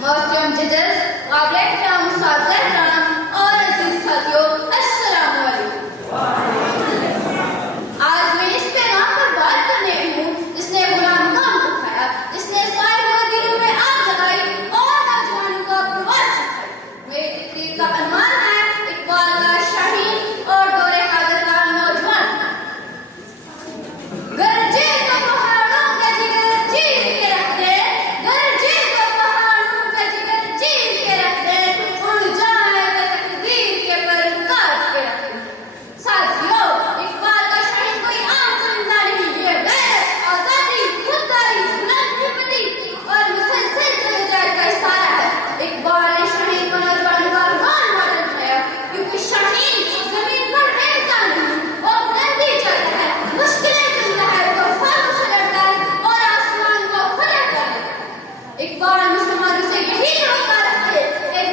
मोहतरम जजेस, काबिल एहतराम उस्ताद रहमान और अजीज साथियों, अस्सलाम वालेकुम। आज मैं इस पैगाम पर बात करने आई हूँ जिसने गुलाम काम उठाया, जिसने सारे दिलों में आग लगाई और नौजवानों को प्रवास सिखाई। मेरी तकरीर का अनुमान है इकबाल का शाहीन और दौरे हाजिर का नौजवान। गरजे तो पहाड़ों का जिगर चीर के रख दे, गरजे तो पहाड़ों का जिगर चीर के रख दे, उड़ जाए तो तकदीर के पर काट के रख दे। साथियों, इकबाल का शाहीन कोई आम परिंदा नहीं, ये गैरत, आजादी, खुददारी, गुलामी और मुसलसल चले जाए का इशारा है। इकबाल ने शाहीन को नौजवानों का रोल मॉडल बनाया, क्योंकि शाहीन जमीन पर रहता नहीं, वो बुलंदी चलता है, मुश्किलें चलता है, तूफानों से लड़ता है और आसमान को फतह कर लेता है। इकबाल मुसलमानों से यही रोका रखते एक